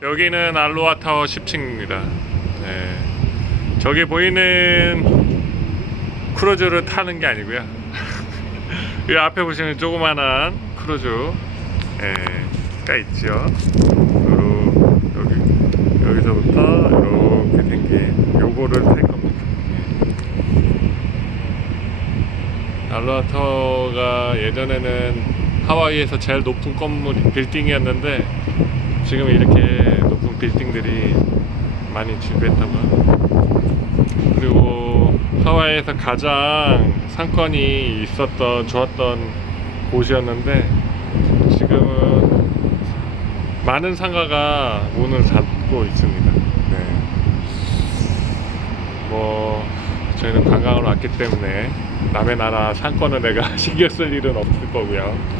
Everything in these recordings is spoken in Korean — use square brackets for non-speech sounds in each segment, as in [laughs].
여기는 알로하 타워 10층입니다. 네. 저기 보이는 크루즈를 타는 게 아니고요. [laughs] 이 앞에 보시면 조그만한 크루즈 예, 가 있죠. 여기 여기서부터 이렇게 생긴 요거를 탈 겁니다. 예. 알로하 타워가 예전에는 하와이에서 제일 높은 건물 빌딩이었는데 지금 이렇게 높은 빌딩들이 많이 지배했다고 합니다. 그리고 하와이에서 가장 상권이 있었던 좋았던 곳이었는데 지금은 많은 상가가 문을 닫고 있습니다. 네. 뭐 저희는 관광을 왔기 때문에 남의 나라 상권을 내가 [laughs] 신경 쓸 일은 없을 거고요.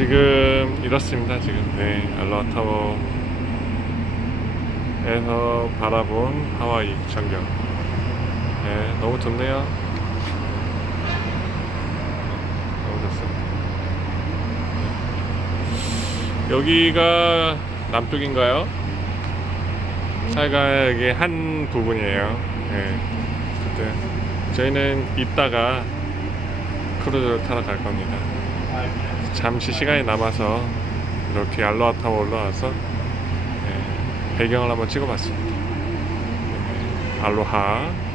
지금 이렇습니다. 지금 네 알로하 타워에서 바라본 하와이 전경. 네 너무 좋네요. 너무 좋습니다. 네. 여기가 남쪽인가요? 사이가의 한 부분이에요. 네. 그때 저희는 이따가 크루즈를 타러 갈 겁니다. 잠시 시간이 남아서 이렇게 알로하 타워 올라와서 네, 배경을 한번 찍어봤습니다. 네, 알로하